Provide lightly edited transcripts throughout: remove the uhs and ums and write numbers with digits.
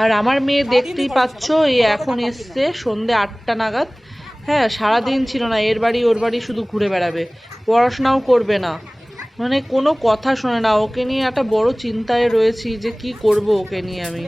আর আমার মেয়ে দেখতেই পাচ্ছ এই এখন এসছে সন্ধে 8টা নাগাদ। হ্যাঁ, সারাদিন ছিল না, এর বাড়ি ওর বাড়ি শুধু ঘুরে বেড়াবে, পড়াশোনাও করবে না, মানে কোনো কথা শোনে না। ওকে নিয়ে একটা বড় চিন্তায় রয়েছি যে কি করব ওকে নিয়ে। আমি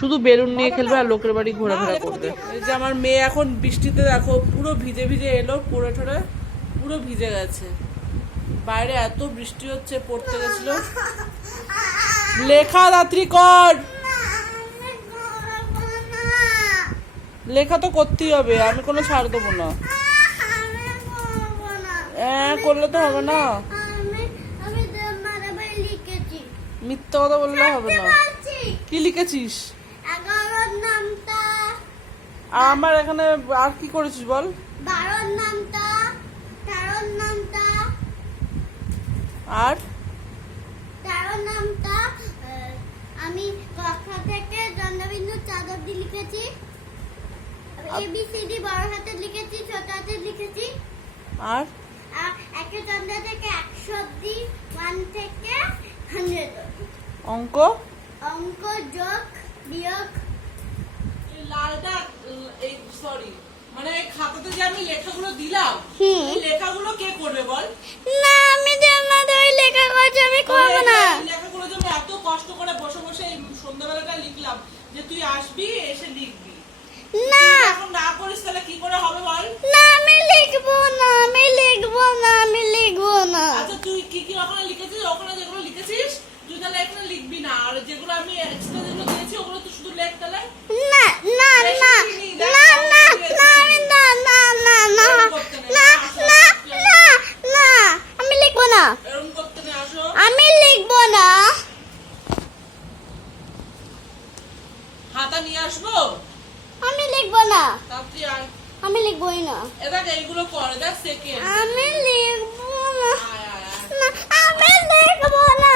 শুধু বেলুন নিয়ে খেলবে আর লোকের বাড়ি ঘোরাফেরা করবে। এই যে আমার মেয়ে এখন বৃষ্টিতে দেখো পুরো ভিজে ভিজে এলো, পড়ে ঠরে পুরো ভিজে গেছে। বাইরে এত বৃষ্টি হচ্ছে, পড়তে গেছিল। লেখা রাত্রি কর, লেখা তো করতেই হবে, আমি কোনো ছাড় দেবো না। করলে তো হবে না, মিথ্যা কথা বললে হবে না। কি লিখেছিস? আমার এখানে আর কি করেছিস বল? আর আমি কক্ষ থেকে জন্মবিন্দু চাদর দিয়ে লিখেছি, ABCD বড় হাতে লিখেছি, ছোট হাতে লিখেছি। আর একটা চন্দ্র থেকে 100 অবধি, 1 থেকে 100 অঙ্ক অঙ্ক যোগ বিয়োগ। লালটা এই সরি মানে খাতাতে যে আমি লেখাগুলো দিলাম, এই লেখাগুলো কে করবে বল? না, আমি যে আমাদের ওই লেখা করছি আমি করব না। লেখাগুলো যে আমি এত কষ্ট করে বসে বসে এই সন্ধ্যাবেলাটা লিখলাম যে তুই আসবি এসে লিখবি, না এখন না করিস তাহলে কি করে হবে বল? না, আমি লিখবো না, আমি লিখবো না, আমি লিখবো না। আচ্ছা তুই কি কি ওখানে লিখেছিস? ওখানে যেগুলো লিখেছিস তুই তাহলে এখানে লিখবি না, আর যেগুলো আমি এক্সট্রা যেগুলো দিয়েছি ওগুলো তুই শুধু লেখ তাহলে। না না না না না না, আমি না না না না না না না না, আমি লিখবো না, এরকম করতে নেই, আসো। আমি লিখবো না। হাতা নিয়ে আসবো, আমি লিখবো না, তাড়াতাড়ি আয়। আমি লিখবোই না, দেখ এইগুলো কর, দেখ সেকেন্ড। আমি লিখবো না, আয় আয় আয়, না আমি লিখবো না,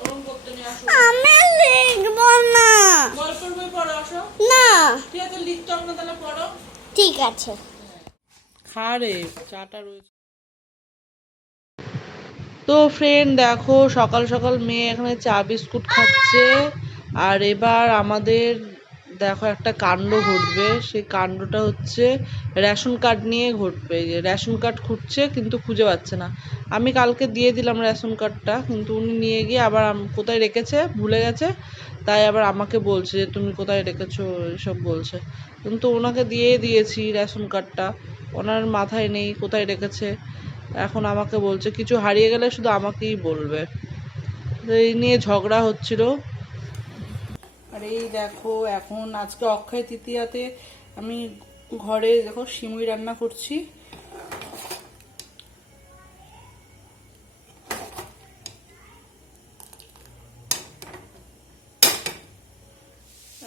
ওরকম করতে নিয়ে আসো। আমি লিখবো না। গল্পের বই পড়ো, আসো। না ঠিক আছে, লিখতে হবে না তাহলে পড়ো। ঠিক আছে। খা রে, চাটা রয়েছে। তো ফ্রেন্ড দেখো সকাল সকাল মেয়ে এখানে চা বিস্কুট খাচ্ছে, আর এবার আমাদের দেখো একটা কাণ্ড ঘটবে। সেই কাণ্ডটা হচ্ছে রেশন কার্ড নিয়ে ঘটবে। যে রেশন কার্ড খুঁজছে কিন্তু খুঁজে পাচ্ছে না। আমি কালকে দিয়ে দিলাম রেশন কার্ডটা, কিন্তু উনি নিয়ে গিয়ে আবার কোথায় রেখেছে ভুলে গেছে, তাই আবার আমাকে বলছে যে তুমি কোথায় রেখেছো এসব বলছে। কিন্তু ওনাকে দিয়ে দিয়েছি রেশন কার্ডটা, ওনার মাথায় নেই কোথায় রেখেছে। এখন আমাকে বলছে কিছু হারিয়ে গেলে শুধু আমাকেই বলবে। এই নিয়ে ঝগড়া হচ্ছিল। আর এই দেখো এখন আজকে অক্ষয় তৃতীয়াতে আমি ঘরে দেখো সিমুই রান্না করছি।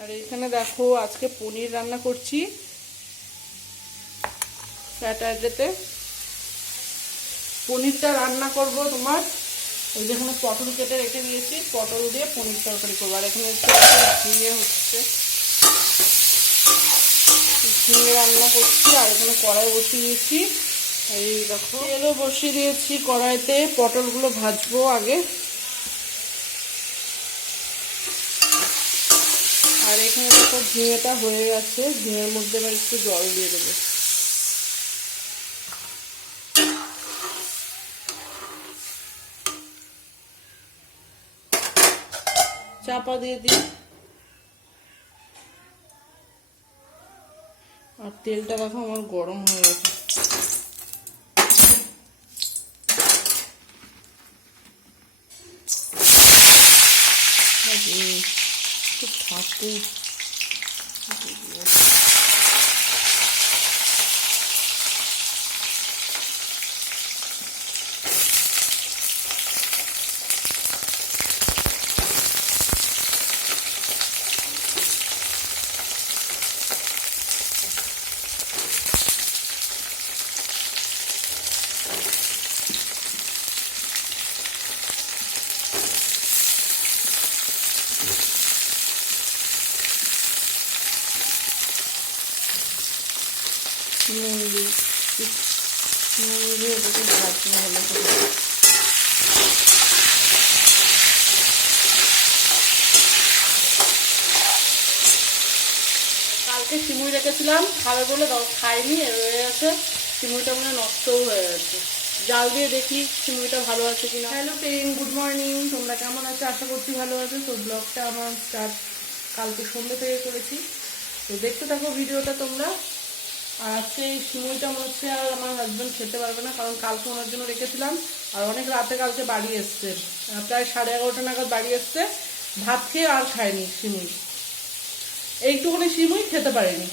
আর এখানে দেখো আজকে পনির রান্না করছি স্যাটারডেতে। পনিরটা রান্না করব তোমার ওই যেখানে পটল কেটে রেখে দিয়েছি, পটল দিয়ে পনির তরকারি করবো। আর এখানে ঝিঙে হচ্ছে, ঝিঙে রান্না করছি। আর এখানে কড়াই বসিয়ে দিয়েছি, এই দেখো তেলও বসিয়ে দিয়েছি কড়াইতে। পটলগুলো ভাজবো আগে। আর এখানে দেখো ঝিঙেটা হয়ে গেছে, ঝিঙের মধ্যে এবার একটু জল দিয়ে দেবো। চাপা দিয়ে দিই। আর তেলটা দেখো আমার গরম হয়ে গেছে। ঠাকুর নুন দিই, নুন দিয়ে এটাকে ভাজতে ভালো করে। কালকে সিমুই রেখেছিলাম খাবে বলে খাইনি, রয়ে গেছে। সিমুইটা মানে নষ্টও হয়ে গেছে। জাল দিয়ে দেখি সিমুইটা ভালো আছে কিনা। Hello friend, good morning. তোমরা কেমন আছো? আশা করছি ভালো আছো। তো ব্লগটা আমার স্টার্ট কালকে সন্ধ্যে থেকে করেছি, তো দেখতে থাকো ভিডিওটা তোমরা। আর আজকে এই সিমুইটা মনে হচ্ছে আর আমার হাজব্যান্ড খেতে পারবে না, কারণ কালকে ওনার জন্য রেখেছিলাম। আর অনেক রাতে কালকে বাড়ি এসছে, প্রায় 11:30 নাগাদ বাড়ি এসছে। ভাত খেয়ে আর খায়নি সিমুই, এইটুকুনি সিমুই খেতে পারিনি।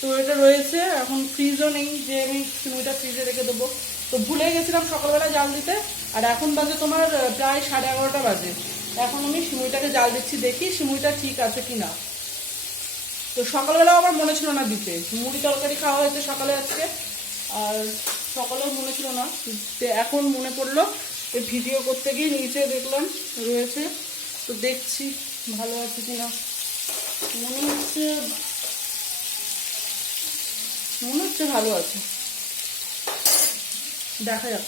তো এটা রয়েছে, এখন ফ্রিজও নেই যে আমি সিমুইটা ফ্রিজে রেখে দেবো। তো ভুলে গেছিলাম সকালবেলা জাল দিতে। আর এখন বাজে তোমার প্রায় 11:30 বাজে। এখন আমি সিমুইটাকে জাল দিচ্ছি, দেখি সিমুইটা ঠিক আছে কি না। তো সকালবেলাও আমার মনে ছিল না দিতে, মুড়ি তরকারি খাওয়া হয়েছে সকালে আজকে, আর সকালেও মনে ছিল না। এখন মনে পড়লো, এই ভিডিও করতে গিয়ে নিচে দেখলাম রয়েছে। তো দেখছি ভালো আছে কিনা। মনে হচ্ছে ভালো আছে, দেখা যাক।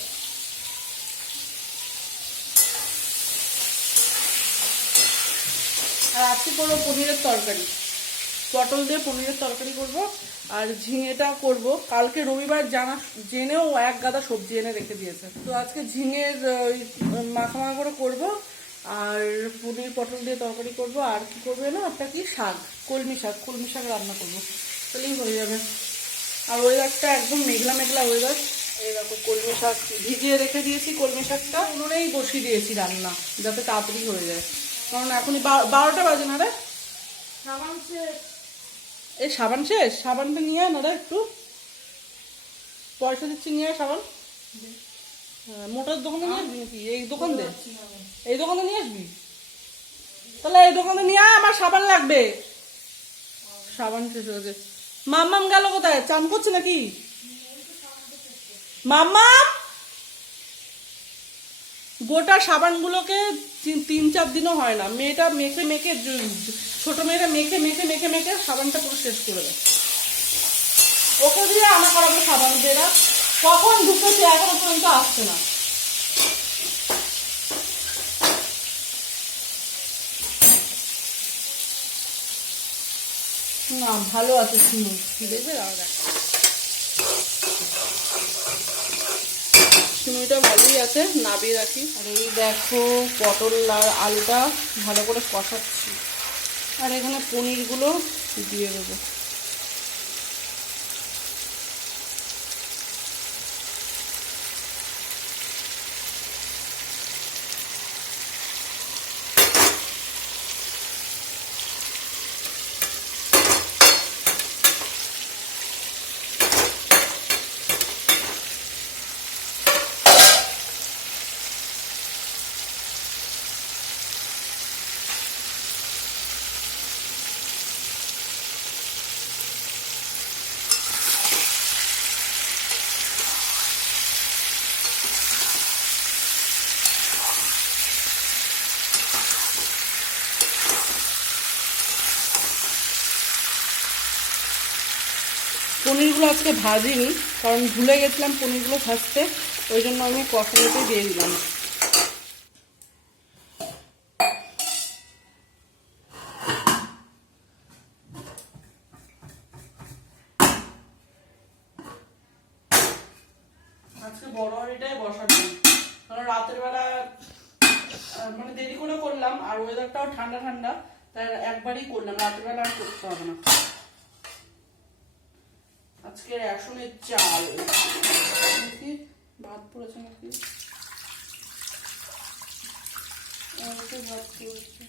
আর আজকে করবো পনিরের তরকারি, পটল দিয়ে পনিরের তরকারি করব। আর ঝিঙেটা করব, কালকে রবিবার জেনেও এক গাদা সবজি এনে রেখে দিয়েছে। তো আজকে ঝিঙের মাখা করে করব, আর পনির পটল দিয়ে তরকারি করব। আর কি করবে না, একটা কি শাক, কলমি শাক রান্না করব, তাহলেই হয়ে যাবে। আর ওয়েদারটা একদম মেঘলা মেঘলা ওয়েদার। এই দেখো কলমি শাক ভিজিয়ে রেখে দিয়েছি, কলমি শাকটা উনুনেই বসিয়ে দিয়েছি রান্না, যাতে তাড়াতাড়ি হয়ে যায়। কারণ এখনই 12টা বাজে না রে। এই সাবান শেষ, সাবানটা নিয়ে আয় না রে, একটু পয়সা দিচ্ছি, নিয়ে আয় সাবান। মোটর দোকানে নিয়ে আসবি নাকি? এই দোকান দে, এই দোকানে নিয়ে আসবি, তাহলে এই দোকানে নিয়ে আয়, আমার সাবান লাগবে। সাবান শেষ হয়েছে। মাম্মাম গেল কোথায়? চান করছে নাকি মাম্মাম? গোটা সাবানগুলোকে 3-4 দিনও হয় না, মেয়েটা মেখে ছোট মেয়েটা মেখে সাবানটা পুরো শেষ করে দেয়। ওকে দিয়ে আনা করাবো সাবান, বেরা কখন ঢুকেছে এখনো পর্যন্ত আসছে না। না ভালো আছে শুনুন, কি দেখবে সিমুইটা ভালোই আছে, নাবিয়ে রাখি। আর এই দেখো পটল আর আলুটা ভালো করে কষাচ্ছি, আর এখানে পনিরগুলো দিয়ে দেবো। পনিরগুলো আজকে ভাজিনি, কারণ ভুলে গেছিলাম পনিরগুলো ভাজতে, ওই জন্য আমি কষানোতে দিয়ে দিলাম। আজকে বড় হাঁড়িটাই বসাবো, কারণ রাতের বেলা মানে দেরি করে করলাম, আর ওয়েদারটাও ঠান্ডা ঠান্ডা, তাই একবারই করলাম, রাতের বেলা আর করতে হবে না। আজকে রেশনের চাল, নাকি ভাত পড়েছে নাকি, ভাত পড়েছে,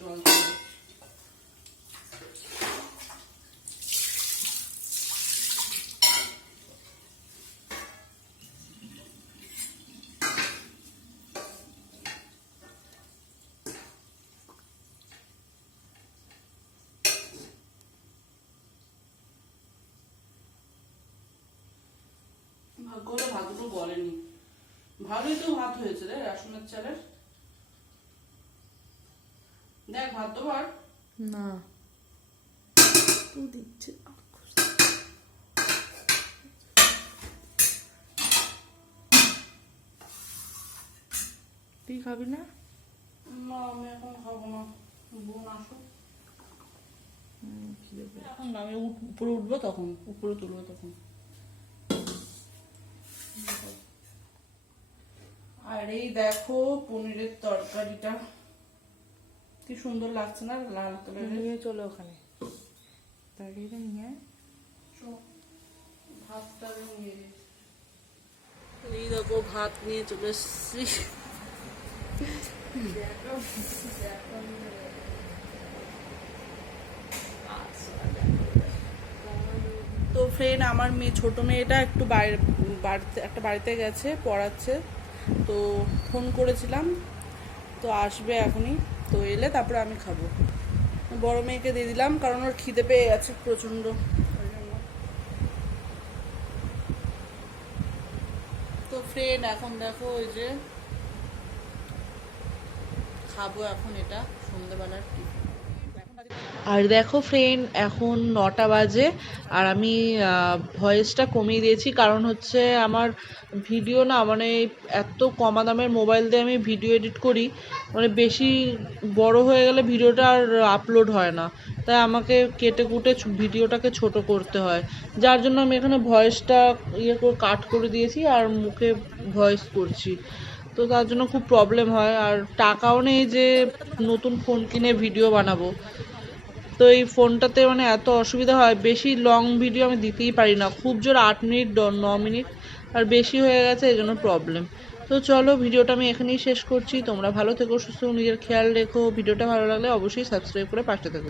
জল ভাগ্য হলে ভাতগুলো গলেনি। ভালোই তো ভাত হয়েছে রে রেশনের চালের। দেখ ভাত দেবো আর না দিচ্ছে, তুই খাবি না? না আমি এখন খাবো না, বোন আসুক। এখন না, আমি উপরে উঠবো তখন, উপরে তুলবো তখন। আর এই দেখো পনিরের তরকারিটা কি সুন্দর লাগছে না, লাল কালারের। নিয়ে চলো ওখানে তরকারিটা নিয়ে ভাতটা নিয়ে, এই দেখো ভাত নিয়ে চলে এসেছি। তো ফ্রেন্ড, আমার মেয়ে, ছোট মেয়েটা একটু বাড়িতে গেছে, পড়াচ্ছে। তো ফোন করেছিলাম, তো আসবে এখনই। তো এলে তারপরে আমি খাবো। বড় মেয়েকে দিয়ে দিলাম কারণ ওর খিদে পেয়ে গেছে প্রচন্ড। তো ফ্রেন্ড, এখন দেখো ওই যে খাবো এখন এটা, সন্ধ্যেবেলার টিফিন। আর দেখো ফ্রেন্ড, এখন 9টা বাজে আর আমি ভয়েসটা কমিয়ে দিয়েছি, কারণ হচ্ছে আমার ভিডিও না, মানে এত কমা দামের মোবাইল দিয়ে আমি ভিডিও এডিট করি, মানে বেশি বড় হয়ে গেলে ভিডিওটা আর আপলোড হয় না, তাই আমাকে কেটে কুটে ভিডিওটাকে ছোট করতে হয়, যার জন্য আমি এখানে ভয়েসটা কাট করে দিয়েছি আর মুখে ভয়েস করছি। তো তার জন্য খুব প্রবলেম হয়, আর টাকাও নেই যে নতুন ফোন কিনে ভিডিও বানাবো। তো এই ফোনটাতে মানে এত অসুবিধা হয়, বেশি লং ভিডিও আমি দিতেই পারি না, খুব জোর 8 মিনিট 9 মিনিট, আর বেশি হয়ে গেছে এই জন্য প্রবলেম। তো চলো, ভিডিওটা আমি এখানেই শেষ করছি। তোমরা ভালো থেকো, সুস্থ, নিজের খেয়াল রেখো। ভিডিওটা ভালো লাগলে অবশ্যই সাবস্ক্রাইব করে পাশে থেকো।